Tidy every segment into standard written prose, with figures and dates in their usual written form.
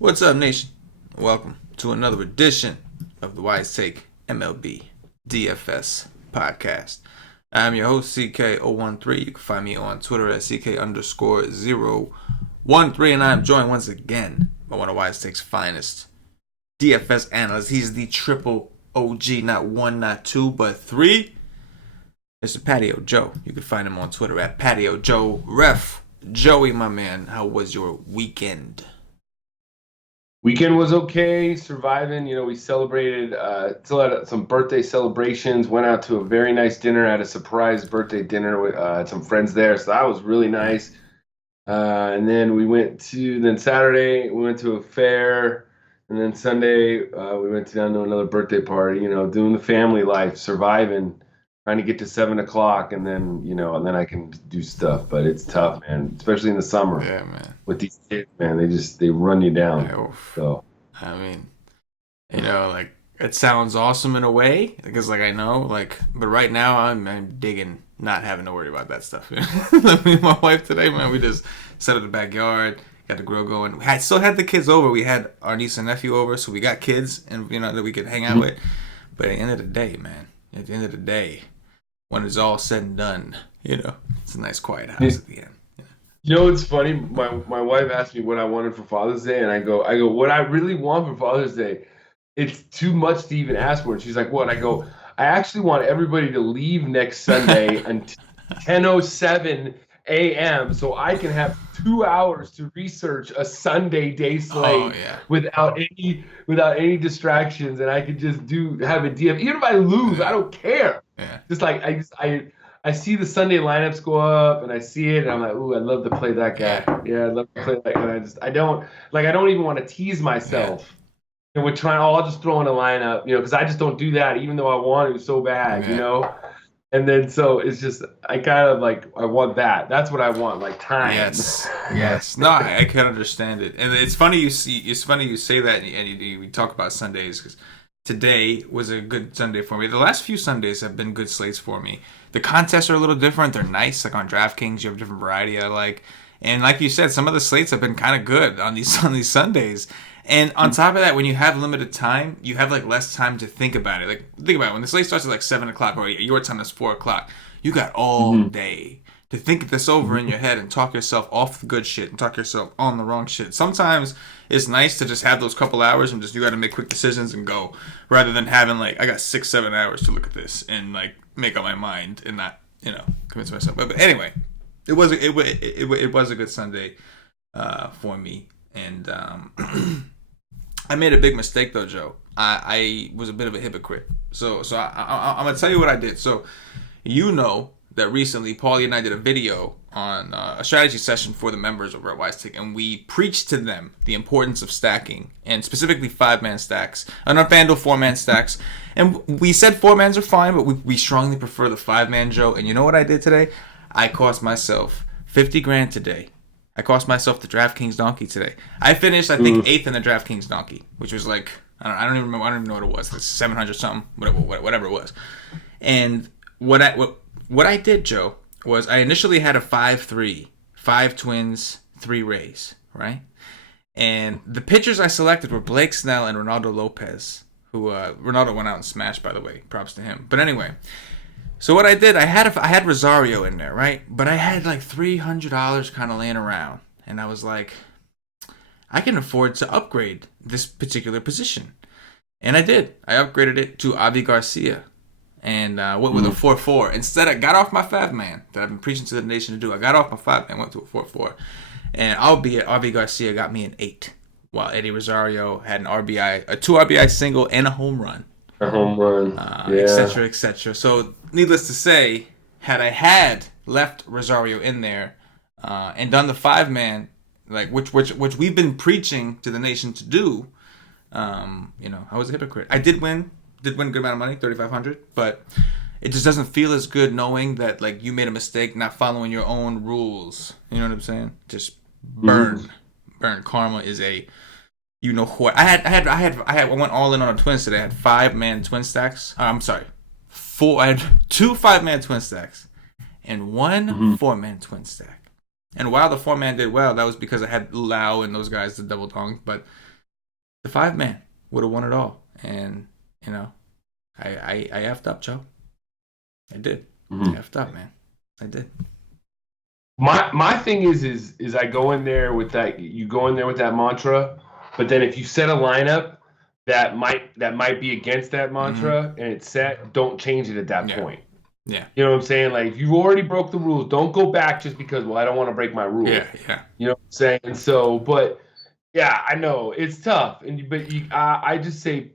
What's up, nation? Welcome to another edition of the Wise Take MLB DFS podcast. I'm your host, CK013. You can find me on Twitter at CK_013. And I'm joined once again by one of Wise Take's finest DFS analysts. He's the triple OG, not one, not two, but three. Mr. Patio Joe. You can find him on Twitter at Patio Joe Ref. Joey, my man, how was your weekend? Weekend was okay, surviving. We celebrated, still had some birthday celebrations, went out to a very nice dinner, had a surprise birthday dinner with some friends there. So that was really nice. And then then Saturday, we went to a fair. And then Sunday, we went down to another birthday party, doing the family life, surviving, trying to get to 7 o'clock. And then, and then I can do stuff. But it's tough, man, especially in the summer. Yeah, man. With these kids, man, they run you down. Yeah, so I mean, it sounds awesome in a way because, I know, but right now I'm digging not having to worry about that stuff. Me and my wife today, man, we just set up the backyard, got the grill going. We still had the kids over. We had our niece and nephew over, so we got kids and that we could hang out with. But at the end of the day, man, when it's all said and done, it's a nice quiet house at the end. It's funny. My wife asked me what I wanted for Father's Day, and I go, what I really want for Father's Day, it's too much to even ask for. And she's like, what? I go, I actually want everybody to leave next Sunday until 10:07 a.m. so I can have 2 hours to research a Sunday day slate without any distractions, and I could just have a DF. Even if I lose, I don't care. Yeah. Just I see the Sunday lineups go up, and I see it, and I'm like, ooh, I'd love to play that guy. Yeah, I'd love to play that guy. I don't even want to tease myself. And we're trying, I'll just throw in a lineup, because I just don't do that, even though I want it so bad, And then so it's just, I kind of I want that. That's what I want, time. Yes. No, I can understand it, and it's funny you say that, and we talk about Sundays because today was a good Sunday for me. The last few Sundays have been good slates for me. The contests are a little different. They're nice. On DraftKings, you have a different variety I like. And like you said, some of the slates have been kind of good on these Sundays. And on top of that, when you have limited time, you have less time to think about it. Think about it. When the slate starts at 7 o'clock, or your time that's 4 o'clock, you got all day to think this over in your head and talk yourself off the good shit and talk yourself on the wrong shit. Sometimes it's nice to just have those couple hours and just you got to make quick decisions and go, rather than having I got 6-7 hours to look at this and make up my mind and not convince myself. But anyway, it was a good Sunday for me, and I made a big mistake though, Joe. I was a bit of a hypocrite. So I'm gonna tell you what I did. So that recently Paulie and I did a video on a strategy session for the members over at WiseTick, and we preached to them the importance of stacking, and specifically 5-man stacks. On our FanDuel 4-man stacks. And we said 4-mans are fine, but we strongly prefer the 5-man, Joe. And you know what I did today? I cost myself $50,000 today. I cost myself the DraftKings donkey today. I finished, I think, 8th in the DraftKings donkey, which was I don't even remember. I don't even know what it was. 700 something, whatever it was. And what I did, Joe, was I initially had a 5-3, 5 Twins, 3 Rays, right? And the pitchers I selected were Blake Snell and Ronaldo Lopez, who Ronaldo went out and smashed, by the way. Props to him. But anyway, so what I did, I had Rosario in there, right? But I had $300 kind of laying around, and I was like, I can afford to upgrade this particular position, and I did. I upgraded it to Avi Garcia. And went with a 4-4. Instead, I got off my 5-man that I've been preaching to the nation to do. I got off my 5-man, went to a 4-4. And Avi Garcia got me an 8, while Eddie Rosario had a 2 RBI single and a home run. Et cetera, et cetera. So, needless to say, had I had left Rosario in there and done the 5-man, which we've been preaching to the nation to do, I was a hypocrite. I did win a good amount of money, $3,500, but it just doesn't feel as good knowing that you made a mistake not following your own rules. You know what I'm saying? Just burn. Karma is a what. I went all in on a Twins today. I had 5-man twin stacks. I had 2 5-man twin stacks and 1 4-man twin stack. And while the 4-man did well, that was because I had Lau and those guys to double dunk. But The 5-man would have won it all. And, I effed up, Joe. I did. Mm-hmm. I effed up, man. I did. My thing is I go in there with that. You go in there with that mantra, but then if you set a lineup that might be against that mantra and it's set, don't change it at that point. Yeah. You know what I'm saying? Like, if you already broke the rules, don't go back just because, well, I don't want to break my rule. Yeah. You know what I'm saying? So, but yeah, I know it's tough, I just say,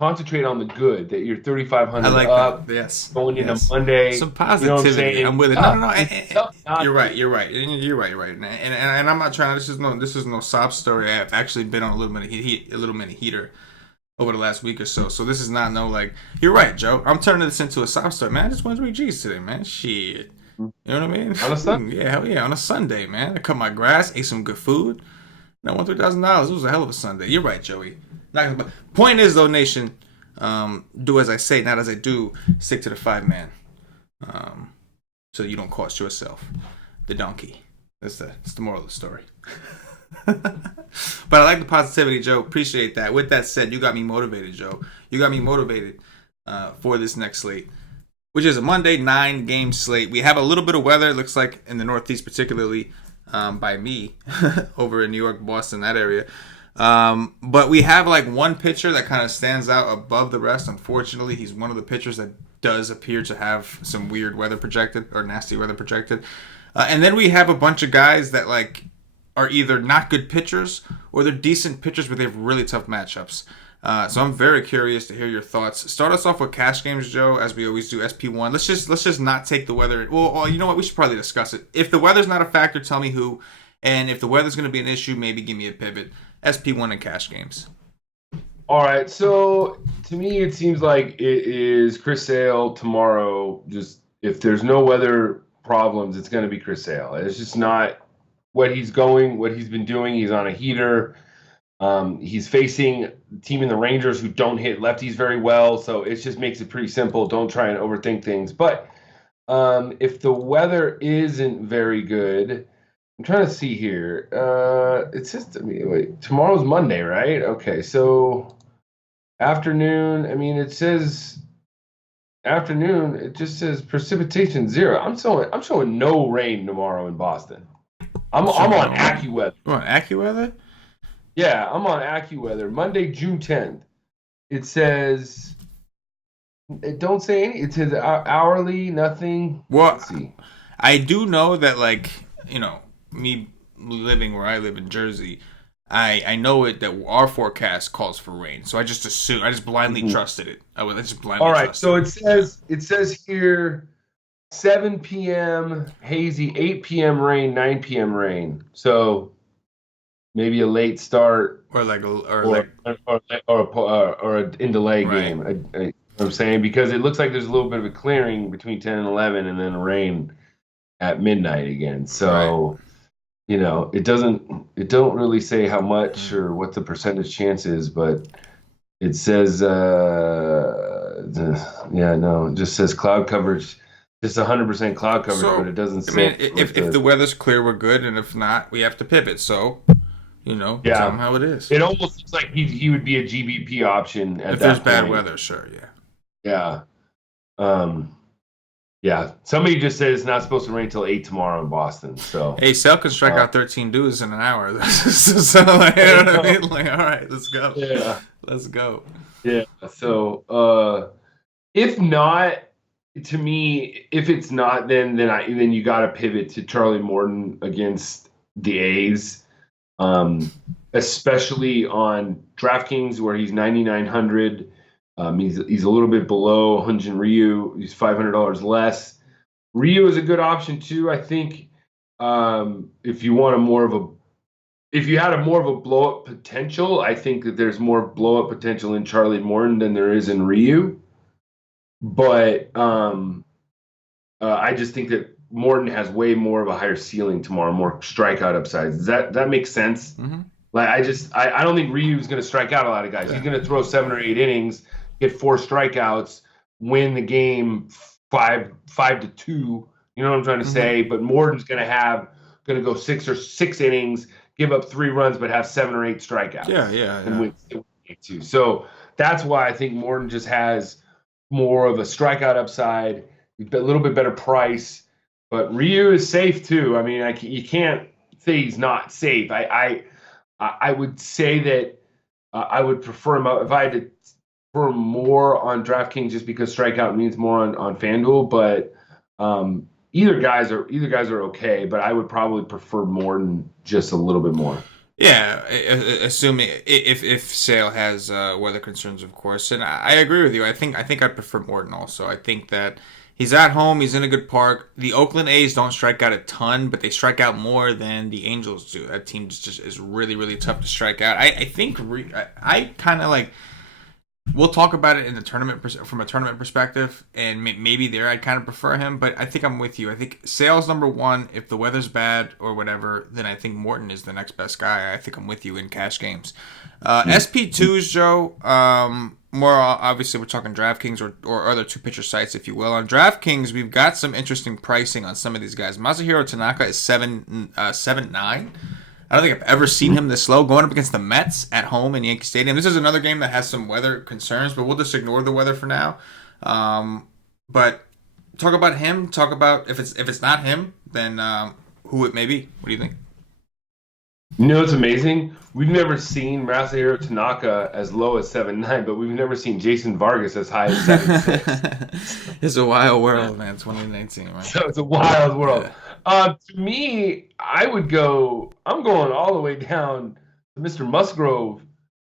concentrate on the good, that you're 3,500 I like up. that. Yes. Going into Monday. Some positivity. You know I'm with it. No. You're right. You're right. And I'm not trying. This is no sob story. I've actually been on a little mini heater over the last week or so. So this is not no like. You're right, Joe. I'm turning this into a sob story, man. I just won 3 G's today, man. Shit. You know what I mean? On a Sunday? Yeah, hell yeah. On a Sunday, man. I cut my grass, ate some good food. I won $3,000. It was a hell of a Sunday. You're right, Joey. Point is, though, nation, do as I say, not as I do. Stick to the 5-man, so you don't cost yourself the donkey. That's the moral of the story. But I like the positivity, Joe. Appreciate that. With that said, you got me motivated, Joe. You got me motivated for this next slate, which is a Monday 9-game slate. We have a little bit of weather. It looks like in the Northeast, particularly by me over in New York, Boston, that area. But we have like one pitcher that kind of stands out above the rest. Unfortunately, he's one of the pitchers that does appear to have some weird weather projected or nasty weather projected. And then we have a bunch of guys that like are either not good pitchers or they're decent pitchers, but they have really tough matchups. So I'm very curious to hear your thoughts. Start us off with cash games, Joe, as we always do. SP1. Let's just not take the weather. Well, you know what? We should probably discuss it. If the weather's not a factor, tell me who. And if the weather's going to be an issue, maybe give me a pivot. SP1 and cash games. All right. So to me, it seems like it is Chris Sale tomorrow. Just if there's no weather problems, it's going to be Chris Sale. It's just not what he's been doing. He's on a heater. He's facing a team in the Rangers who don't hit lefties very well. So it just makes it pretty simple. Don't try and overthink things. But if the weather isn't very good, I'm trying to see here. It says to me, wait, tomorrow's Monday, right? Okay, so afternoon. I mean, it says afternoon. It just says precipitation 0. I'm showing no rain tomorrow in Boston. I'm on AccuWeather. You on AccuWeather? Yeah, I'm on AccuWeather. Monday, June 10th. It says. It don't say any. It says hourly, nothing. Well, let's see. I do know that, like, me living where I live in Jersey, I know it that our forecast calls for rain. So I just blindly trusted it. I just blindly All right, trusted it says here 7 p.m. hazy, 8 p.m. rain, 9 p.m. rain. So maybe a late start or a in delay right. game. You know what I'm saying, because it looks like there's a little bit of a clearing between 10 and 11 and then rain at midnight again. So right. It don't really say how much or what the percentage chance is, but it says, it just says cloud coverage, just 100% cloud coverage, but it doesn't say. If the weather's clear, we're good, and if not, we have to pivot. So, tell them how it is. It almost looks like he would be a GBP option if there's bad weather. Sure, yeah. Yeah, somebody just said it's not supposed to rain until 8 tomorrow in Boston. So hey, Sale can strike out 13 dudes in an hour. So, like, you know what I mean? Like, all right, let's go. Yeah, let's go. Yeah. So, if not, to me, if it's not, then you got to pivot to Charlie Morton against the A's, especially on DraftKings where he's 9,900. He's a little bit below Hyun-Jin Ryu. He's $500 less. Ryu is a good option too. I think if you had a more of a blow up potential, I think that there's more blow up potential in Charlie Morton than there is in Ryu. But I just think that Morton has way more of a higher ceiling tomorrow, more strikeout upsides. Does that makes sense? Mm-hmm. Like I don't think Ryu is going to strike out a lot of guys. He's going to throw 7 or 8 innings, get 4 strikeouts, win the game 5-2. You know what I'm trying to say? But Morton's going to go 6 innings, give up 3 runs but have 7 or 8 strikeouts. And win 2. So that's why I think Morton just has more of a strikeout upside, a little bit better price. But Ryu is safe too. I mean, you can't say he's not safe. I would say that I would prefer him if I had to prefer more on DraftKings just because strikeout means more on FanDuel. But either guys are okay. But I would probably prefer Morton just a little bit more. Yeah, assuming if Sale has weather concerns, of course, and I agree with you. I think I'd prefer Morton also. I think that he's at home, he's in a good park. The Oakland A's don't strike out a ton, but they strike out more than the Angels do. That team just is really, really tough to strike out. I think I kind of like. We'll talk about it in the tournament from a tournament perspective, and maybe there I'd kind of prefer him. But I think I'm with you. I think Sale's number one. If the weather's bad or whatever, then I think Morton is the next best guy. I think I'm with you in cash games. SP2s, Joe. More obviously, we're talking DraftKings or other two-pitcher sites, if you will. On DraftKings, we've got some interesting pricing on some of these guys. Masahiro Tanaka is 7.9. I don't think I've ever seen him this low, going up against the Mets at home in Yankee Stadium. This is another game that has some weather concerns, but we'll just ignore the weather for now. But talk about him. Talk about if it's not him, then who it may be. What do you think? You know, it's amazing. We've never seen Masahiro Tanaka as low as 7.9, but we've never seen Jason Vargas as high as 7.6. It's a wild world, man. 2019, right? So it's a wild world. Yeah. To me, I'm going all the way down to Mr. Musgrove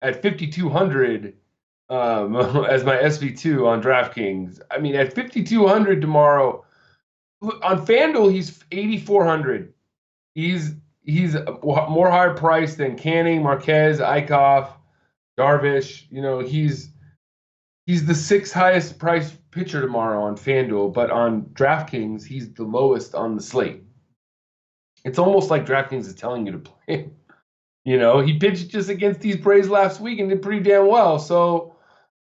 at 5,200 as my SV2 on DraftKings. I mean, at 5,200 tomorrow, on FanDuel, he's 8,400. He's more higher priced than Canning, Marquez, Eichhoff, Darvish. You know, he's the 6th highest priced pitcher tomorrow on FanDuel, but on DraftKings, he's the lowest on the slate. It's almost like DraftKings is telling you to play him. You know, he pitched just against these Braves last week and did pretty damn well. So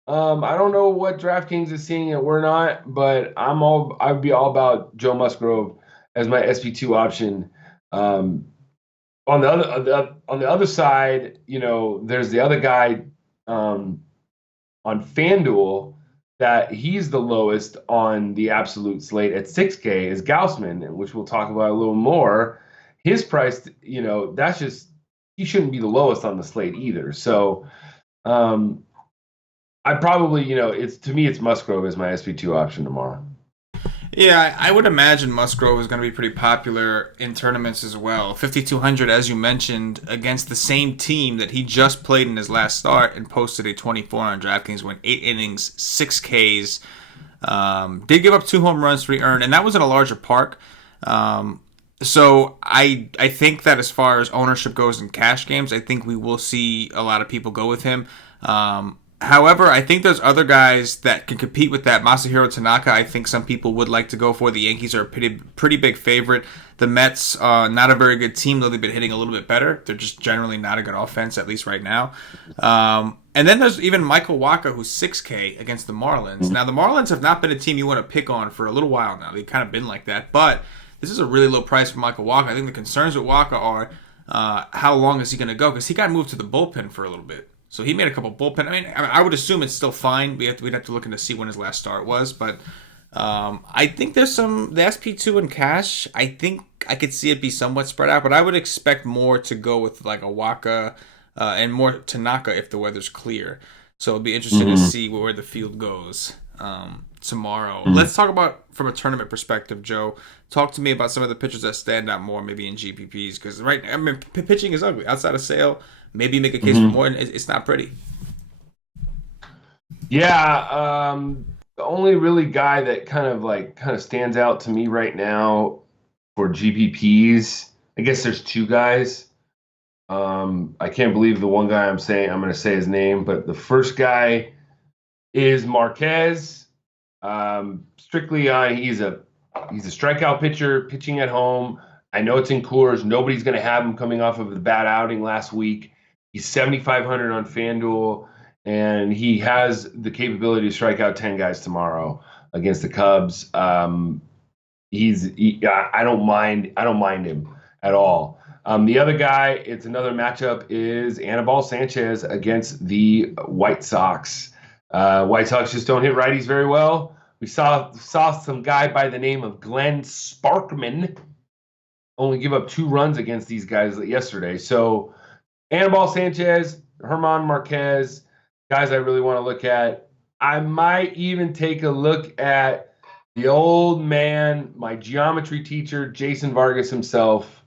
I don't know what DraftKings is seeing and we're not, but I'd be all about Joe Musgrove as my SP2 option. On the other side, you know, there's the other guy on FanDuel that he's the lowest on the absolute slate at 6K is Gaussman, which we'll talk about a little more. His price, you know, he shouldn't be the lowest on the slate either. So I probably, you know, to me it's Musgrove as my SP2 option tomorrow. Yeah, I would imagine Musgrove is going to be pretty popular in tournaments as well. 5,200, as you mentioned, against the same team that he just played in his last start and posted a 24 on DraftKings, went 8 innings, 6 Ks. Did give up 2 home runs, 3 earned, and that was in a larger park. So I think that as far as ownership goes in cash games, I think we will see a lot of people go with him. However, I think there's other guys that can compete with that. Masahiro Tanaka, I think some people would like to go for. The Yankees are a pretty big favorite. The Mets, not a very good team, though they've been hitting a little bit better. They're just generally not a good offense, at least right now. And then there's even Michael Wacha, who's 6K against the Marlins. Now, the Marlins have not been a team you want to pick on for a little while now. They've kind of been like that. But this is a really low price for Michael Wacha. I think the concerns with Wacha are how long is he going to go? Because he got moved to the bullpen for a little bit. So he made a couple bullpen. I mean, I would assume it's still fine. We'd have to look into see when his last start was. But I think there's the SP2 in cash. I think I could see it be somewhat spread out. But I would expect more to go with like a Wacha and more Tanaka if the weather's clear. So it'll be interesting to see where the field goes tomorrow. Let's talk about from a tournament perspective, Joe. Talk to me about some of the pitchers that stand out more maybe in GPPs. Because pitching is ugly. Outside of Sale, maybe make a case for more, and it's not pretty. Yeah, the only really guy that kind of stands out to me right now for GPPs, I guess there's 2 guys. I can't believe the one guy I'm going to say his name, but the first guy is Marquez. Strictly on, he's a strikeout pitcher pitching at home. I know it's in Coors. Nobody's going to have him coming off of the bad outing last week. He's 7,500 on FanDuel, and he has the capability to strike out 10 guys tomorrow against the Cubs. I don't mind him at all. The other guy, it's another matchup, is Anibal Sanchez against the White Sox. White Sox just don't hit righties very well. We saw some guy by the name of Glenn Sparkman only give up 2 runs against these guys yesterday. So Anibal Sanchez, Herman Marquez, guys I really want to look at. I might even take a look at the old man, my geometry teacher, Jason Vargas himself,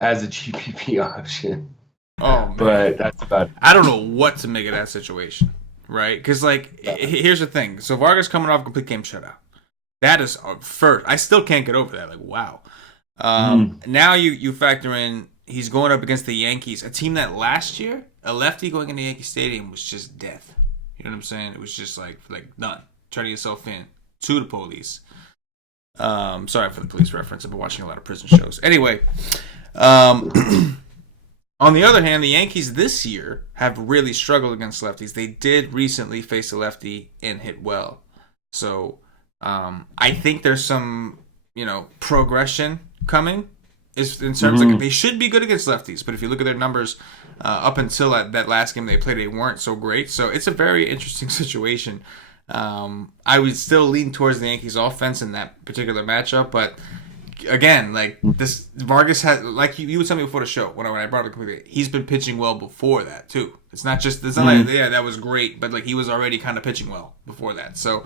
as a GPP option. Oh, man. But that's about it. I don't know what to make of that situation, right? Because, here's the thing. So Vargas coming off a complete game shutout. That is first. I still can't get over that. Like, wow. Now you factor in he's going up against the Yankees, a team that last year, a lefty going into Yankee Stadium was just death. You know what I'm saying? It was just like none. Try to get yourself in to the police. Sorry for the police reference. I've been watching a lot of prison shows. Anyway, on the other hand, the Yankees this year have really struggled against lefties. They did recently face a lefty and hit well. So I think there's some, progression coming. Is in terms of they should be good against lefties, but if you look at their numbers up until that last game they played, they weren't so great. So it's a very interesting situation. I would still lean towards the Yankees offense in that particular matchup, but again, this Vargas had, like you would tell me before the show when I brought it completely, he's been pitching well before that too. It's not like that was great, but he was already kind of pitching well before that. So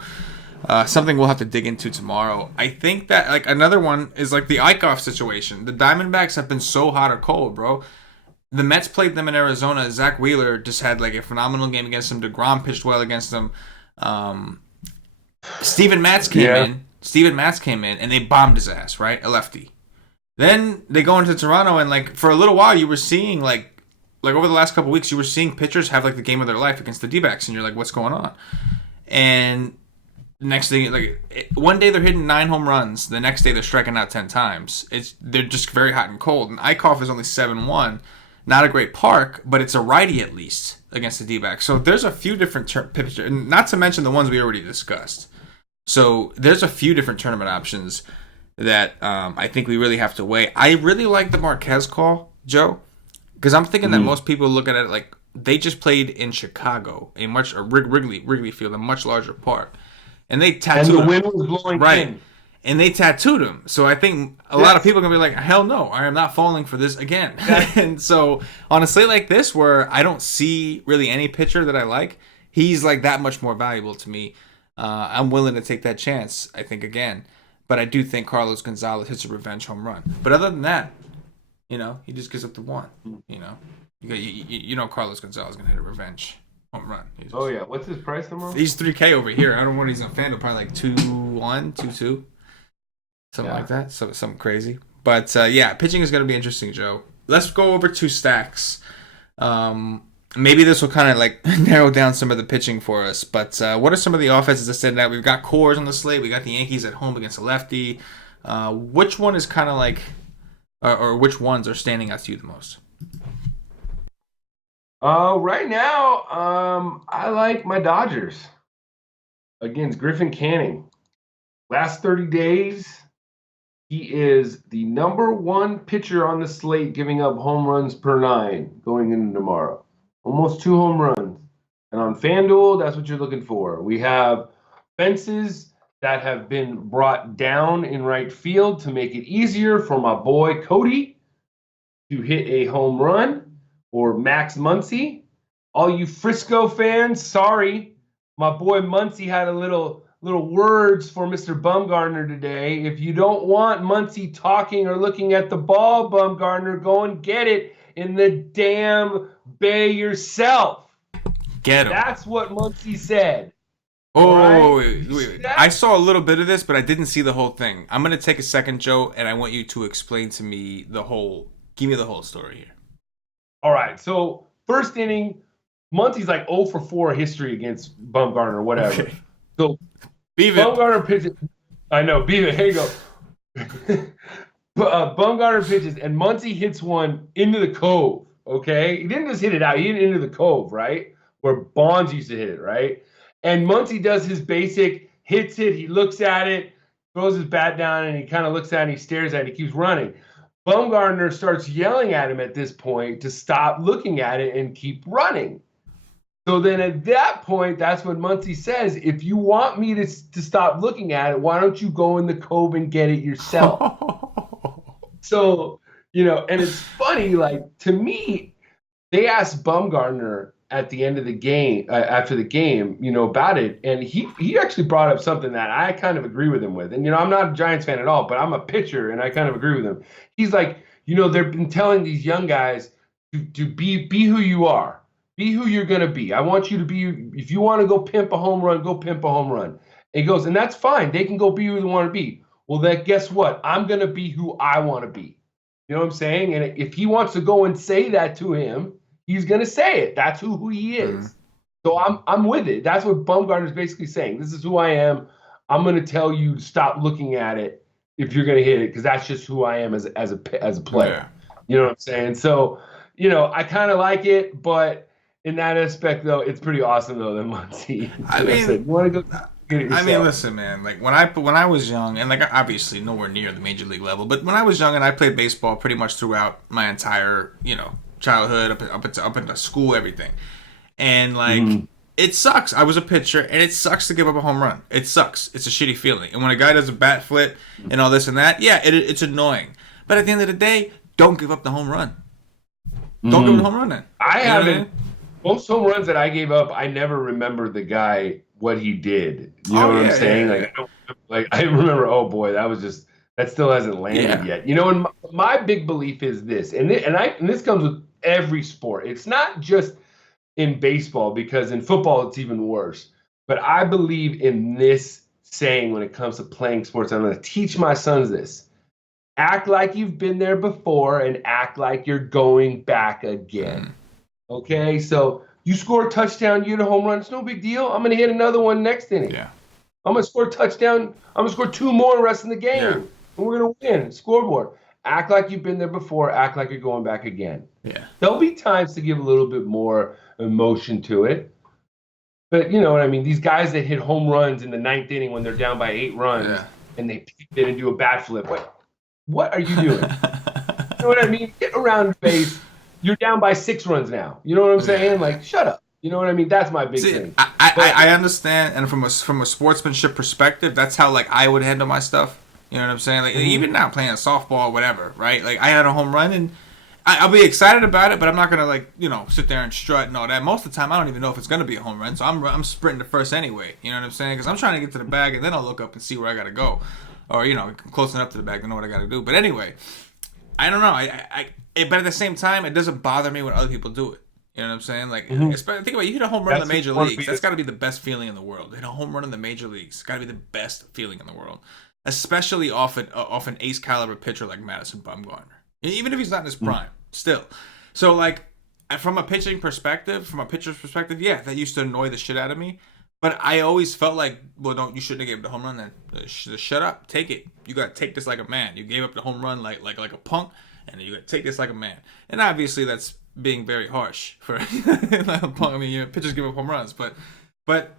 something we'll have to dig into tomorrow. I think that another one is the Eichhoff situation. The Diamondbacks have been so hot or cold, bro. The Mets played them in Arizona. Zach Wheeler just had a phenomenal game against them. DeGrom pitched well against them. Steven Matz came in and they bombed his ass, right? A lefty. Then they go into Toronto and for a little while you were seeing over the last couple weeks you were seeing pitchers have the game of their life against the D-backs and you're like, what's going on? And next thing, one day they're hitting 9 home runs. The next day they're striking out 10 times. They're just very hot and cold. And Eichhoff is only 7-1. Not a great park, but it's a righty at least against the D-backs. So there's a few different pitchers, not to mention the ones we already discussed. So there's a few different tournament options that I think we really have to weigh. I really like the Marquez call, Joe, because I'm thinking that most people look at it they just played in Chicago, Wrigley Field, a much larger park. And they tattooed him. And the wind was blowing in. And they tattooed him. So I think a lot of people are going to be like, hell no, I am not falling for this again. And so on a slate like this where I don't see really any pitcher that I like, he's that much more valuable to me. I'm willing to take that chance, I think, again. But I do think Carlos Gonzalez hits a revenge home run. But other than that, he just gives up the one. Carlos Gonzalez is going to hit a revenge home run. Yeah. What's his price tomorrow? He's $3K over here. I don't know what he's on FanDuel. Probably 2-1, 2-2. Something like that. So something crazy. But pitching is going to be interesting, Joe. Let's go over 2 stacks. Maybe this will kind of narrow down some of the pitching for us. But what are some of the offenses that stand out? We've got Coors on the slate. We got the Yankees at home against a lefty. Which one is kind of or which ones are standing out to you the most? Right now, I like my Dodgers against Griffin Canning. Last 30 days, he is the number 1 pitcher on the slate giving up home runs per 9 going into tomorrow. Almost 2 home runs. And on FanDuel, that's what you're looking for. We have fences that have been brought down in right field to make it easier for my boy Cody to hit a home run. Or Max Muncy. All you Frisco fans, sorry. My boy Muncy had a little words for Mr. Bumgarner today. If you don't want Muncy talking or looking at the ball, Bumgarner, go and get it in the damn bay yourself. Get him. That's what Muncy said. Oh, wait. I saw a little bit of this, but I didn't see the whole thing. I'm going to take a second, Joe, and I want you to explain to me give me the whole story here. All right, so first inning, Muncy's 0 for 4 history against Bumgarner or whatever. Okay. So Bumgarner pitches. I know, Beaver, here you go. Bumgarner pitches, and Muncy hits one into the cove, okay? He didn't just hit it out. He hit it into the cove, right? Where Bonds used to hit it, right? And Muncy does his basic, hits it, he looks at it, throws his bat down, and he kind of looks at it, and he stares at it, he keeps running. Bumgarner starts yelling at him at this point to stop looking at it and keep running. So then at that point, that's when Muncy says, if you want me to stop looking at it, why don't you go in the cove and get it yourself? So, and it's funny, like, to me, they asked Bumgarner at the end of the game, after the game, about it. And he actually brought up something that I kind of agree with him with. And, I'm not a Giants fan at all, but I'm a pitcher and I kind of agree with him. He's like, they've been telling these young guys to be who you are. Be who you're going to be. I want you to be, if you want to go pimp a home run, go pimp a home run. And he goes, and that's fine. They can go be who they want to be. Well, then guess what? I'm going to be who I want to be. You know what I'm saying? And if he wants to go and say that to him, he's going to say it. That's who he is. Mm-hmm. So I'm with it. That's what Bumgarner's basically saying. This is who I am. I'm going to tell you to stop looking at it if you're going to hit it, because that's just who I am as a player. Yeah. You know what I'm saying? So, I kind of like it, but in that aspect, though, it's pretty awesome, though, that Muncy. You want to go get it yourself? I mean, listen, man. Like, when I was young, and, like, obviously nowhere near the major league level, but when I was young and I played baseball pretty much throughout my entire, childhood, up into school, everything. And, like, It sucks. I was a pitcher, and it sucks to give up a home run. It sucks. It's a shitty feeling. And when a guy does a bat flip and all this and that, yeah, it's annoying. But at the end of the day, don't give up the home run. Don't give up the home run then. I haven't. Most home runs that I gave up, I never remember the guy, what he did. You know what I'm saying? Yeah. I remember, oh boy, that still hasn't landed yet. And my big belief is this, and this comes with every sport. It's not just in baseball, because in football it's even worse. But I believe in this saying when it comes to playing sports. I'm going to teach my sons this. Act like you've been there before and act like you're going back again. Okay, so you score a touchdown, you hit a home run, it's no big deal. I'm going to hit another one next inning. Yeah. I'm going to score a touchdown. I'm going to score 2 more the rest of the game. Yeah. And we're going to win. Scoreboard. Act like you've been there before. Act like you're going back again. Yeah. There'll be times to give a little bit more emotion to it. But you know what I mean? These guys that hit home runs in the 9th inning when they're down by 8 runs and they pick it and do a bat flip. What are you doing? You know what I mean? Get around base. You're down by 6 runs now. You know what I'm saying? Like, shut up. You know what I mean? That's my big thing. I understand, and from a sportsmanship perspective, that's how like I would handle my stuff. You know what I'm saying? Like even now playing softball or whatever, right? Like I had a home run and I'll be excited about it, but I'm not gonna sit there and strut and all that. Most of the time, I don't even know if it's gonna be a home run, so I'm sprinting to first anyway. You know what I'm saying? Because I'm trying to get to the bag, and then I'll look up and see where I gotta go, or close enough to the bag to know what I gotta do. But anyway, I don't know. But at the same time, it doesn't bother me when other people do it. You know what I'm saying? Like, think about it. You hit a home run in the major leagues. That's got to be the best feeling in the world. Hit a home run in the major leagues. It's got to be the best feeling in the world, especially off an ace caliber pitcher like Madison Bumgarner. Even if he's not in his prime, still. So like, from a pitcher's perspective, yeah, that used to annoy the shit out of me. But I always felt like, well, you shouldn't have given the home run then. Shut up, take it. You got to take this like a man. You gave up the home run like a punk, and you got to take this like a man. And obviously that's being very harsh for like a punk. I mean, pitchers give up home runs, but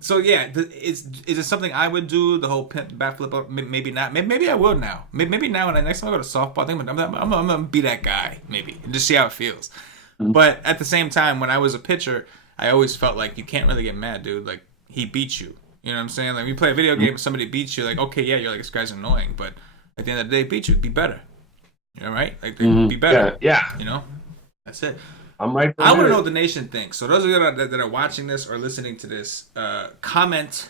so yeah, is it something I would do? The whole bat flip? Maybe not. Maybe I will now. Maybe now when next time I go to softball, I think I'm gonna be that guy maybe and just see how it feels. Mm-hmm. But at the same time, when I was a pitcher, I always felt like you can't really get mad, dude. Like he beat you. You know what I'm saying? Like, you play a video game and somebody beats you, like, okay, yeah, you're like, this guy's annoying, but at the end of the day, beat you, be better. You know, right? Like, be better. Yeah. You know? That's it. I'm right. I want to know what the nation thinks. So those of you that are watching this or listening to this, comment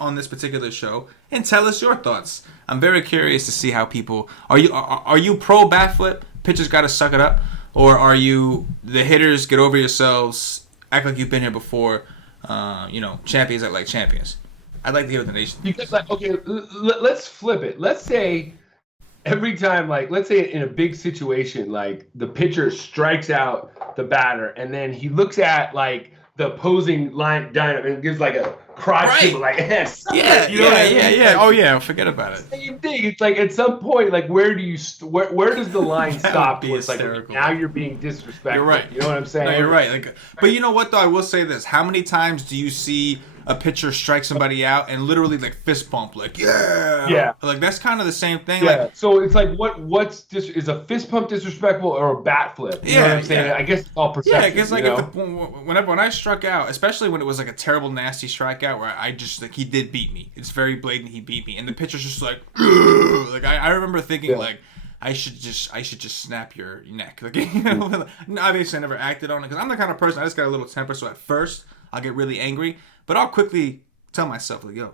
on this particular show and tell us your thoughts. I'm very curious to see how people are you pro bat flip? Pitchers got to suck it up, or are you the hitters? Get over yourselves. Act like you've been here before. Champions act like champions. I'd like to hear what the nation thinks. Because let's flip it. Let's say every time, let's say in a big situation, the pitcher strikes out the batter, and then he looks at the opposing line dynamo and gives a crotch to yes. Yeah. Yeah. Oh yeah, forget about it. Same thing. It's at some point, where do you where does the line stop? It's now you're being disrespectful. You're right. You know what I'm saying? No, you're right. But you know what though? I will say this: how many times do you see a pitcher strikes somebody out and literally like fist bump, like yeah. Like that's kind of the same thing. Yeah. Like, so it's like is a fist pump disrespectful or a bat flip? You know what I'm saying? Yeah. I guess it's all perception. Yeah, I guess like when I struck out, especially when it was like a terrible nasty strikeout where I just like he did beat me. It's very blatant. He beat me, and the pitcher's just like like I remember thinking like. I should just snap your neck. Like, you know, obviously I never acted on it because I'm the kind of person I just got a little temper. So at first I'll get really angry, but I'll quickly tell myself like, "Yo,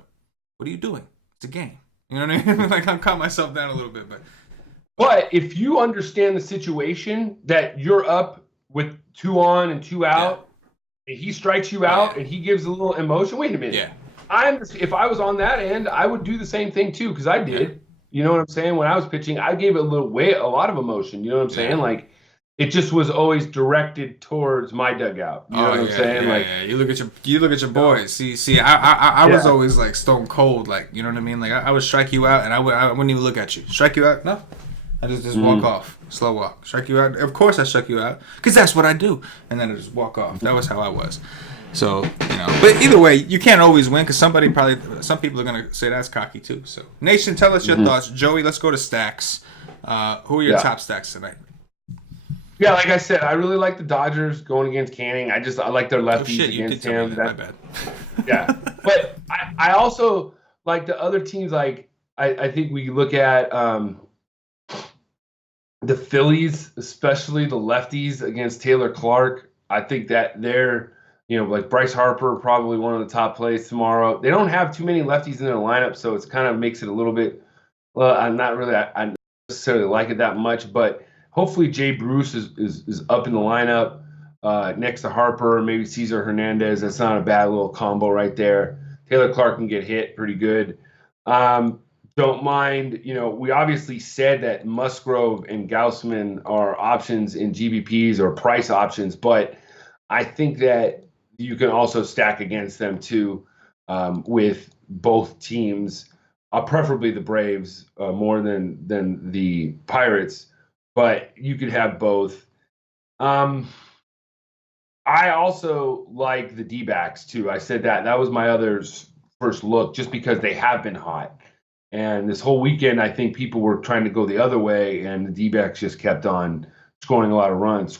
what are you doing? It's a game." You know what I mean? Like I'll calm myself down a little bit. But if you understand the situation that you're up with 2 on and 2 out, and he strikes you out and he gives a little emotion. Wait a minute. Yeah. I understand. If I was on that end, I would do the same thing too because I did. Yeah. You know what I'm saying? When I was pitching, I gave it a lot of emotion. You know what I'm saying? Like, it just was always directed towards my dugout. You know what I'm saying? You look at your boys. See, I was always like stone cold. Like, you know what I mean? Like, I would strike you out, and I wouldn't even look at you. Strike you out? No. I just walk off, slow walk. Strike you out? Of course I strike you out, because that's what I do. And then I just walk off. That was how I was. So, you know, but either way, you can't always win because some people are going to say that's cocky too. So, Nation, tell us your thoughts. Joey, let's go to stacks. Who are your top stacks tonight? Yeah, like I said, I really like the Dodgers going against Canning. I like their lefties against him. My bad. Yeah, but I also like the other teams. Like I think we look at the Phillies, especially the lefties against Taylor Clark. I think that they're, you know, like Bryce Harper, probably one of the top plays tomorrow. They don't have too many lefties in their lineup, so it's kind of makes it a little bit. Well, I don't necessarily like it that much, but hopefully Jay Bruce is up in the lineup next to Harper, maybe Cesar Hernandez. That's not a bad little combo right there. Taylor Clark can get hit pretty good. Don't mind, you know, we obviously said that Musgrove and Gaussman are options in GBPs or price options, but I think that you can also stack against them too with both teams, preferably the Braves more than the Pirates, but you could have both. I also like the D-backs too. I said that was my first look just because they have been hot. And this whole weekend, I think people were trying to go the other way, and the D-backs just kept on scoring a lot of runs.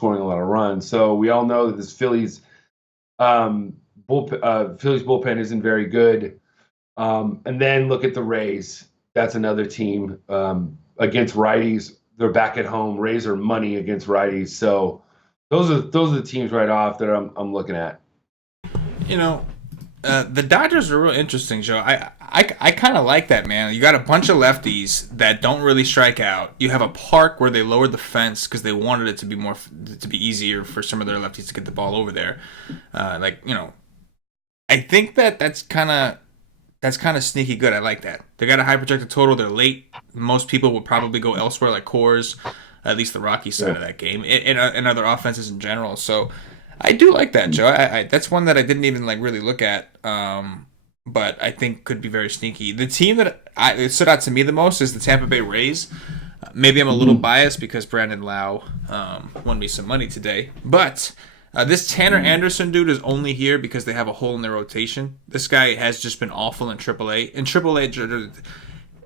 So we all know that this Phillies bullpen isn't very good. And then look at the Rays. That's another team against righties. They're back at home. Rays are money against righties. So those are the teams right off that I'm looking at. You know, the Dodgers are real interesting, Joe. I kind of like that, man. You got a bunch of lefties that don't really strike out. You have a park where they lowered the fence because they wanted it to be easier for some of their lefties to get the ball over there. Like, you know, I think that's kind of sneaky good. I like that. They got a high projected total. They're late. Most people would probably go elsewhere, like Coors, at least the Rocky side of that game, and other offenses in general. So I do like that, Joe. I that's one that I didn't even like really look at, but I think could be very sneaky. The team that it stood out to me the most is the Tampa Bay Rays. Maybe I'm a little biased because Brandon Lau won me some money today, but this Tanner Anderson dude is only here because they have a hole in their rotation. This guy has just been awful in AAA. In AAA,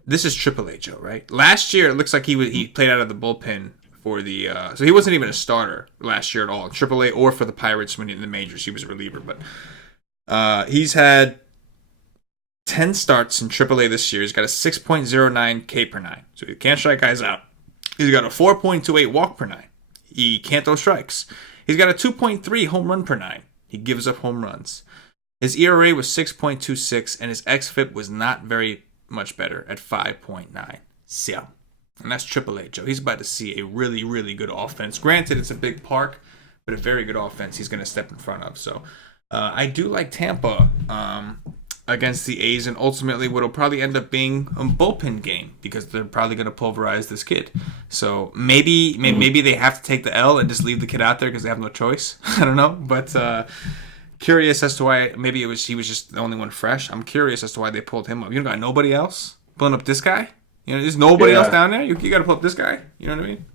this is AAA, Joe, right? Last year, it looks like he played out of the bullpen for the so he wasn't even a starter last year at all in AAA or for the Pirates when in the majors. He was a reliever, but he's had 10 starts in AAA this year. He's got a 6.09 K per nine, so he can't strike guys out. He's got a 4.28 walk per nine. He can't throw strikes. He's got a 2.3 home run per nine. He gives up home runs. His ERA was 6.26, and his xFIP was not very much better at 5.9. So, and that's AAA, Joe. He's about to see a really, really good offense. Granted, it's a big park, but a very good offense he's going to step in front of. So, I do like Tampa against the A's, and ultimately what will probably end up being a bullpen game because they're probably going to pulverize this kid. So maybe they have to take the L and just leave the kid out there because they have no choice. I don't know, but curious as to why. Maybe he was just the only one fresh. I'm curious as to why they pulled him up. You don't got nobody else pulling up this guy. You know, there's nobody else down there. You got to pull up this guy. You know what I mean?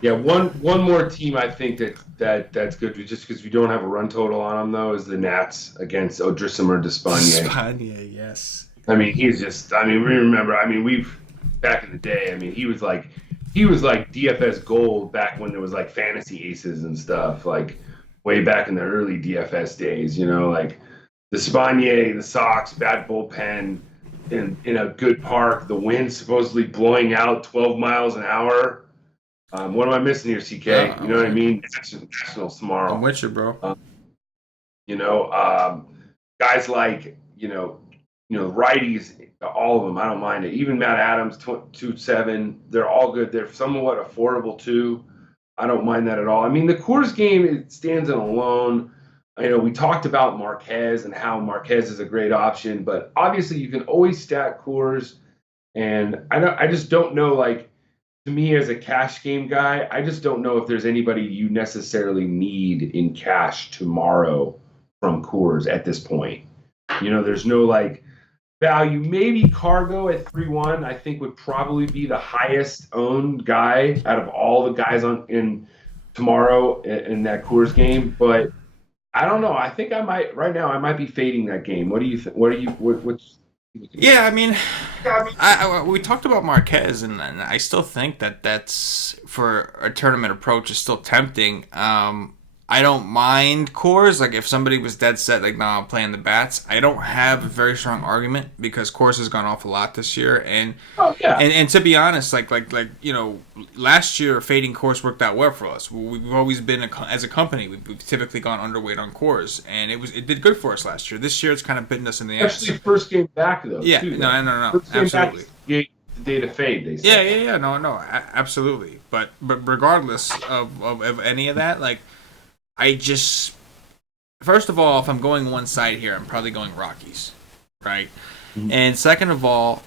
Yeah, one more team I think that's good just because we don't have a run total on them though is the Nats against Odrisamer Despaigne. Spania, yes. I mean, he's just. I mean, we remember. I mean, we've back in the day. I mean, he was like DFS gold back when there was like fantasy aces and stuff. Like way back in the early DFS days. Like the Spanier, the Sox, bad bullpen, in a good park. The wind supposedly blowing out 12 miles an hour. What am I missing here, CK? You know what I mean? Nationals I'm tomorrow. with you, bro. You know, guys like righties, all of them. I don't mind it. Even Matt Adams, 2.7. They're all good. They're somewhat affordable too. I don't mind that at all. I mean, the Coors game it stands on alone. We talked about Marquez and how Marquez is a great option, but obviously you can always stack Coors. And I just don't know. Like to me, as a cash game guy, I just don't know if there's anybody you necessarily need in cash tomorrow from Coors at this point. There's no like value. Maybe Cargo at 3-1, I think would probably be the highest owned guy out of all the guys on in tomorrow in that Coors game. But I don't know. I think I might right now. I might be fading that game. What do you think? What are you? What's Yeah, I mean, we talked about Marquez, and I still think that's for a tournament approach is still tempting. I don't mind Coors. Like if somebody was dead set, like no, I'm playing the bats. I don't have a very strong argument because Coors has gone off a lot this year, and Oh yeah, and to be honest, last year fading Coors worked out well for us. We've always been as a company, we've typically gone underweight on Coors, and it did good for us last year. This year, it's kind of bitten us in the ass. especially first game back though. Yeah, Too, no, first game back absolutely. the day to fade. They Yeah, say. no, absolutely. But regardless of any of that, like I just first of all, if I'm going one side here, I'm probably going Rockies, right? Mhm. And second of all,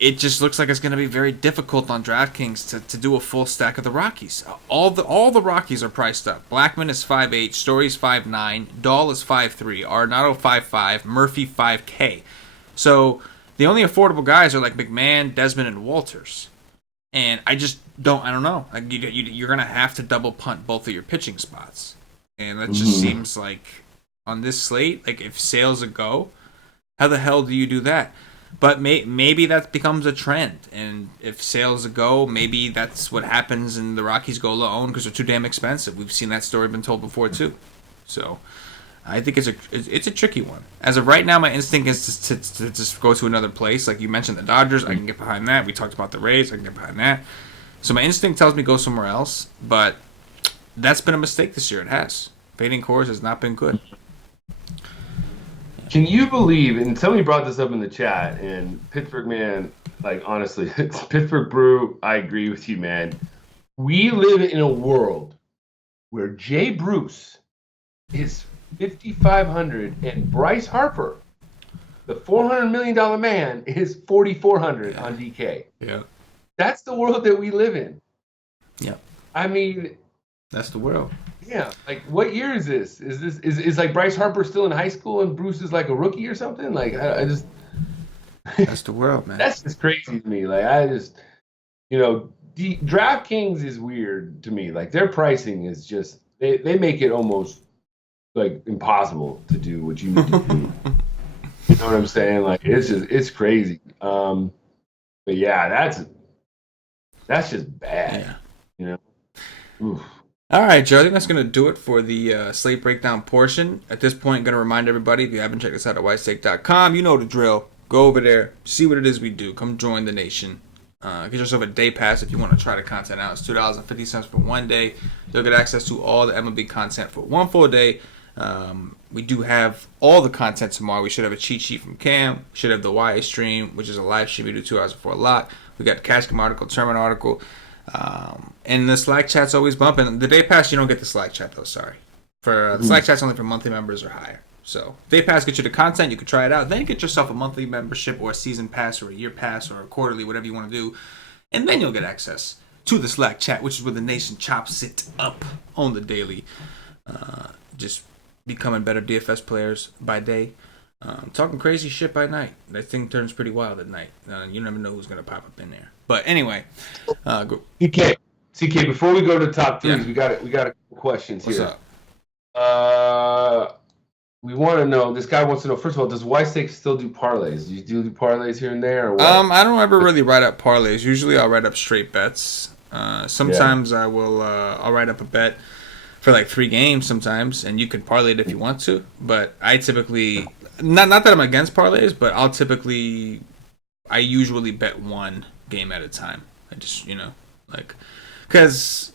it just looks like it's going to be very difficult on DraftKings to do a full stack of the Rockies. All the Rockies are priced up. Blackman is 5.8, Story's 5.9, Dahl is 5.3, Arenado 5.5, Murphy 5K. So the only affordable guys are like McMahon, Desmond, and Walters. And I just don't. I don't know. Like you're gonna have to double punt both of your pitching spots, and that just Mhm. seems like on this slate. Like if Sale's a go, how the hell do you do that? But maybe that becomes a trend, and if Sale's a go, maybe that's what happens, and the Rockies go low owned because they're too damn expensive. We've seen that story been told before too. So I think it's a tricky one. As of right now, my instinct is to just go to another place. Like you mentioned, the Dodgers, I can get behind that. We talked about the Rays, I can get behind that. So my instinct tells me go somewhere else, but that's been a mistake this year. It has. Fading Coors has not been good. Can you believe? And somebody brought this up in the chat. And Pittsburgh man, like honestly, it's Pittsburgh Brew. I agree with you, man. We live in a world where Jay Bruce is 5,500 and Bryce Harper, the $400 million man, is 4,400 on DK. Yeah. That's the world that we live in. Yep. I mean, That's the world. yeah. Like, what year is this? Is like Bryce Harper still in high school and Bruce is like a rookie or something? Like, I just That's the world, man. that's just crazy to me. Like, I just DraftKings is weird to me. Like, their pricing is just they make it almost like impossible to do what you need to do. You know what I'm saying? Like, it's crazy. But yeah, that's just bad. Yeah. You know. Oof. All right, Joe. I think that's going to do it for the slate breakdown portion. At this point, going to remind everybody, if you haven't checked us out at whitestake.com, you know the drill. Go over there, see what it is we do. Come join the nation. Get yourself a day pass if you want to try the content out. It's $2.50 for one day. You'll get access to all the MLB content for one full day. We do have all the content tomorrow. We should have a cheat sheet from Cam. We should have the YA stream, which is a live stream we do 2 hours before lock. We got the cash game article, tournament article. And the Slack chat's always bumping. The day pass, you don't get the Slack chat though. Sorry, for the Slack chat's only for monthly members or higher. So day pass gets you the content. You can try it out. Then you get yourself a monthly membership or a season pass or a year pass or a quarterly, whatever you want to do, and then you'll get access to the Slack chat, which is where the nation chops it up on the daily. Just becoming better DFS players by day. Talking crazy shit by night. That thing turns pretty wild at night. You never know who's gonna pop up in there. But anyway, go. DK, CK, before we go to top threes, Yeah. we got a couple questions What's here. up? We want to know. This guy wants to know. First of all, does Weissake still do parlays? Do you do parlays here and there, or what? I don't ever really write up parlays. Usually, I'll write up straight bets. Sometimes I will. I'll write up a bet for like 3 games sometimes, and you can parlay it if you want to. But I typically not that I'm against parlays, but I usually bet 1 game at a time. I just like because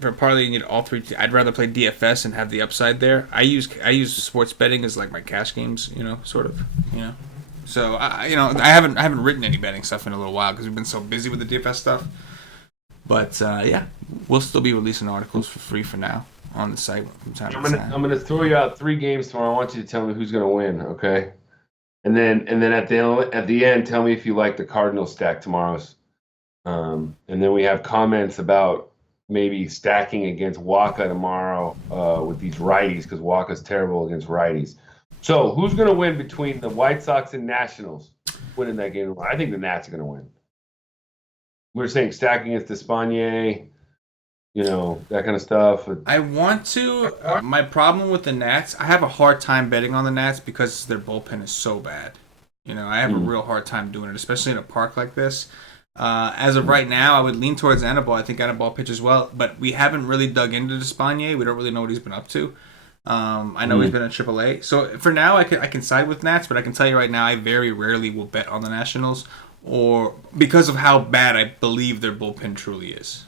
for parlay you need all 3. I'd rather play DFS and have the upside there. I use sports betting as like my cash games, sort of. So I haven't written any betting stuff in a little while because we've been so busy with the DFS stuff. But yeah, we'll still be releasing articles for free for now on the site from time to time. I'm gonna throw you out 3 games tomorrow. I want you to tell me who's gonna win, okay? And then at the end, tell me if you like the Cardinal stack tomorrow's. And then we have comments about maybe stacking against Waka tomorrow with these righties because Waka's terrible against righties. So who's gonna win between the White Sox and Nationals winning that game? I think the Nats are gonna win. We're saying stacking against Despaigne, that kind of stuff. I want to. My problem with the Nats, I have a hard time betting on the Nats because their bullpen is so bad. I have a real hard time doing it, especially in a park like this. As of right now, I would lean towards Anibal. I think Anibal pitches well, but we haven't really dug into Despaigne. We don't really know what he's been up to. I know he's been in AAA. So for now, I can side with Nats, but I can tell you right now, I very rarely will bet on the Nationals, or because of how bad I believe their bullpen truly is.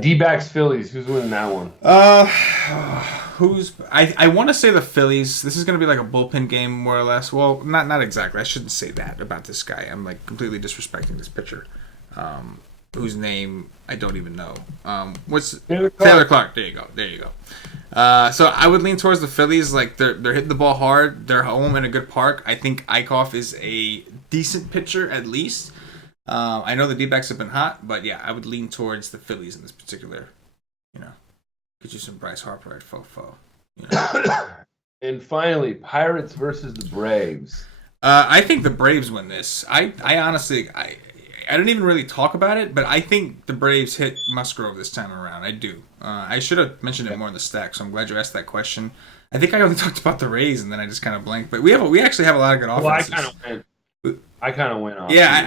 D-backs Phillies. Who's winning that one? I want to say the Phillies. This is going to be like a bullpen game, more or less. Well, not exactly. I shouldn't say that about this guy. I'm like completely disrespecting this pitcher, whose name I don't even know. What's Taylor Clark? There you go. So I would lean towards the Phillies. Like they're hitting the ball hard. They're home in a good park. I think Eichhoff is a decent pitcher at least. I know the D-backs have been hot, but yeah, I would lean towards the Phillies in this particular. Get you some Bryce Harper at fofo. And finally, Pirates versus the Braves. I think the Braves win this. I honestly I don't even really talk about it, but I think the Braves hit Musgrove this time around. I do. I should have mentioned it more in the stack, so I'm glad you asked that question. I think I only talked about the Rays, and then I just kind of blanked. But we actually have a lot of good offenses. Well, I kind of went off. Yeah,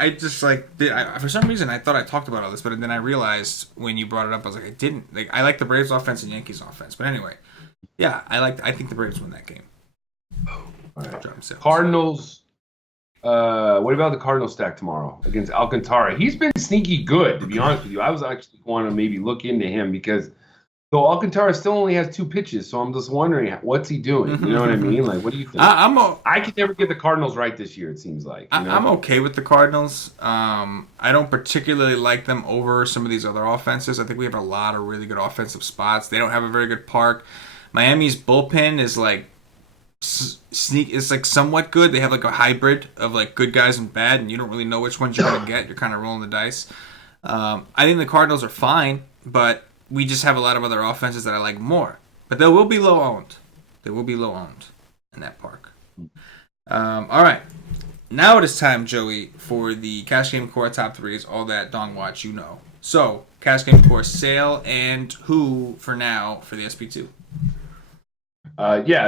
I just for some reason I thought I talked about all this, but then I realized when you brought it up, I was like, I didn't. Like, I like the Braves offense and Yankees offense, but anyway, yeah, I think the Braves win that game. Right. Cardinals. What about the Cardinals stack tomorrow against Alcantara? He's been sneaky good, to be honest with you. I was actually want to maybe look into him because though Alcantara still only has 2 pitches, so I'm just wondering what's he doing. You know what I mean? Like, what do you think? I can never get the Cardinals right this year. It seems like I'm okay with the Cardinals. I don't particularly like them over some of these other offenses. I think we have a lot of really good offensive spots. They don't have a very good park. Miami's bullpen is like it's like somewhat good. They have like a hybrid of like good guys and bad, and you don't really know which ones you're gonna get. You're kind of rolling the dice. I think the Cardinals are fine, but we just have a lot of other offenses that I like more. But they will be low owned. They will be low owned in that park. All right. Now it is time, Joey, for the Cash Game Core top 3s, all that Dong Watch, So, Cash Game Core, Sale, and who for now for the SP2?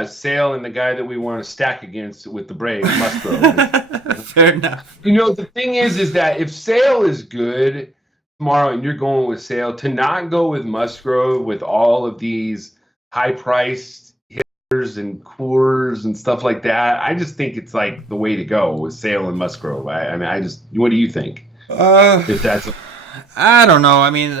Sale and the guy that we want to stack against with the Braves, Musgrove. Fair enough. The thing is that if Sale is good tomorrow and you're going with Sale, to not go with Musgrove with all of these high-priced hitters and Coors and stuff like that, I just think it's like the way to go with Sale and Musgrove. What do you think? If that's I don't know. I mean,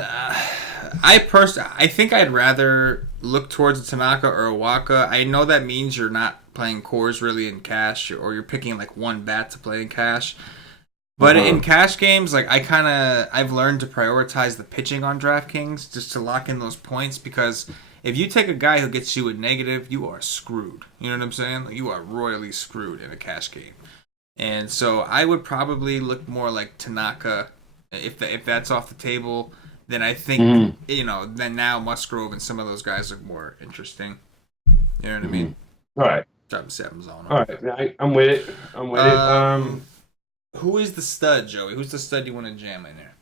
I think I'd rather look towards a Tanaka or a Waka. I know that means you're not playing Coors really in cash, or you're picking like one bat to play in cash. But in cash games, like I've learned to prioritize the pitching on DraftKings just to lock in those points, because if you take a guy who gets you a negative, you are screwed. You know what I'm saying? Like, you are royally screwed in a cash game. And so I would probably look more like Tanaka if that's off the table. Then I think then now Musgrove and some of those guys look more interesting. You know what I mean? All right. All right, I'm with it. Who is the stud, Joey? Who's the stud you want to jam in there?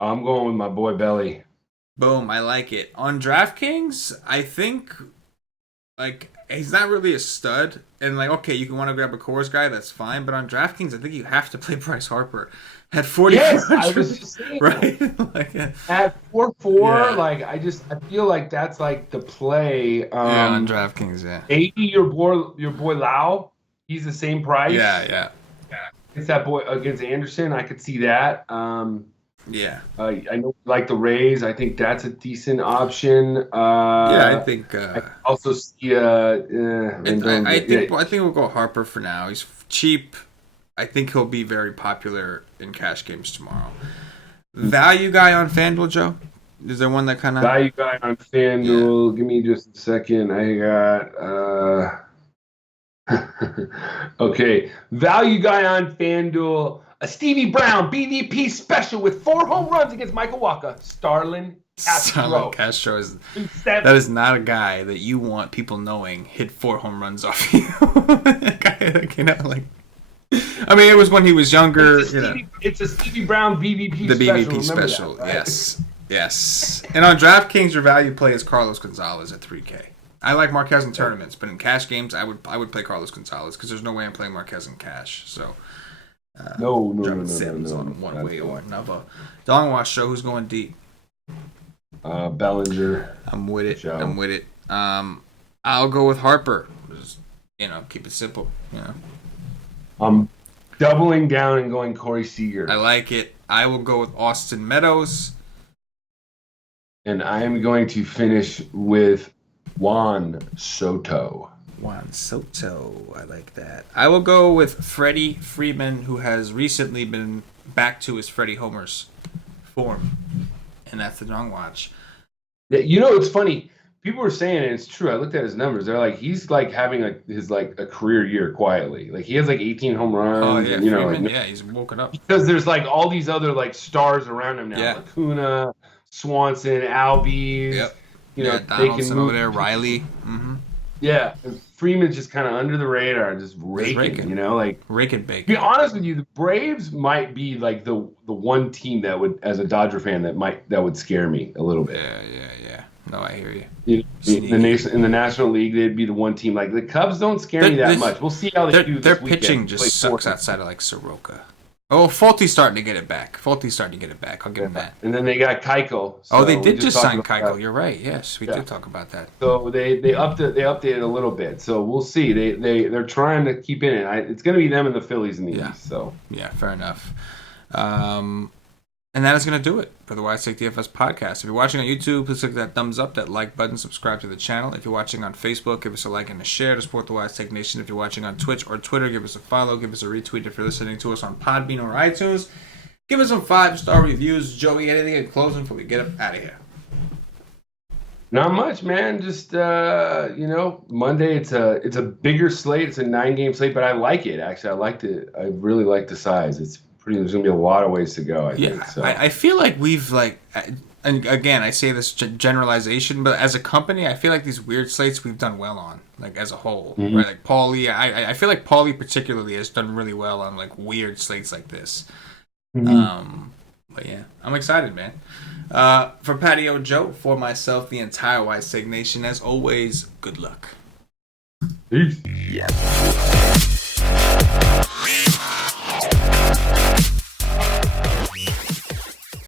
I'm going with my boy Belly. Boom, I like it. On DraftKings, I think like he's not really a stud, and like okay, you can want to grab a Coors guy, that's fine. But on DraftKings, I think you have to play Bryce Harper at 4,400. Yes, I was just saying right. like, at 4-4. Yeah. Like I feel like that's like the play. Yeah, on DraftKings, yeah. Maybe your boy Lau, he's the same price. Yeah. It's that boy against Anderson. I could see that. Yeah. I know like the Rays. I think that's a decent option. Yeah, I think. I also see. I think we'll go Harper for now. He's cheap. I think he'll be very popular in cash games tomorrow. Value guy on FanDuel, Joe? Is there one that kind of value guy on FanDuel? Yeah. Give me just a second. I got okay. Value guy on FanDuel. A Stevie Brown BVP special with 4 home runs against Michael Walker. Starlin Castro is not a guy that you want people knowing hit 4 home runs off you. I mean, it was when he was younger. It's a Stevie Brown BVP the special. BVP special, that, right? Yes. And on DraftKings, your value play is Carlos Gonzalez at $3K. I like Marquez in tournaments, but in cash games, I would play Carlos Gonzalez because there's no way I'm playing Marquez in cash. So. No. On one way or another. Long Watch Show, who's going deep? Bellinger. I'm with it. I'll go with Harper. Just, keep it simple. I'm doubling down and going Corey Seager. I like it. I will go with Austin Meadows. And I am going to finish with Juan Soto. I like that. I will go with Freddie Freeman, who has recently been back to his Freddie Homers form, and that's the Long Watch. Yeah, it's funny. People were saying, and it's true. I looked at his numbers. They're like he's like having a career year quietly. Like he has like 18 home runs. Oh yeah, and, Freeman, he's woken up because there's like all these other like stars around him now. Yeah. Lacuna, Swanson, Albies. Yep. They Donaldson can move over there. Riley. Mm-hmm. Yeah, and Freeman's just kind of under the radar, just raking. Rake and bake. To be honest with you, the Braves might be like the one team that would, as a Dodger fan, that would scare me a little bit. Yeah. No, I hear you. In the National League, they'd be the one team. Like the Cubs don't scare me that much. We'll see how they do. Their pitching just sucks outside of like Soroka. Oh, Fulty's starting to get it back. I'll give him that. And then they got Keuchel. So they did just sign Keuchel. You're right. Yes, we did talk about that. So they updated a little bit. So we'll see. They're trying to keep in it. It's going to be them and the Phillies in the East. So yeah, fair enough. And that is going to do it for the Wise Take DFS podcast. If you're watching on YouTube, please click that thumbs up, that like button, subscribe to the channel. If you're watching on Facebook, give us a like and a share to support the Wise Take Nation. If you're watching on Twitch or Twitter, give us a follow, give us a retweet. If you're listening to us on Podbean or iTunes, give us some 5-star reviews. Joey, anything in closing before we get up out of here? Not much, man. Just Monday. It's a bigger slate. It's a 9-game slate, but I like it. Actually, I liked it. I really like the size. There's going to be a lot of ways to go, I think. So. I feel like we've, and again, I say this generalization, but as a company, I feel like these weird slates we've done well on, like, as a whole. Mm-hmm. Right? Like, Paulie, I feel like Paulie particularly has done really well on, like, weird slates like this. Mm-hmm. But, yeah, I'm excited, man. For Patio Joe, for myself, the entire Wise Take Nation, as always, good luck. Peace. Yeah.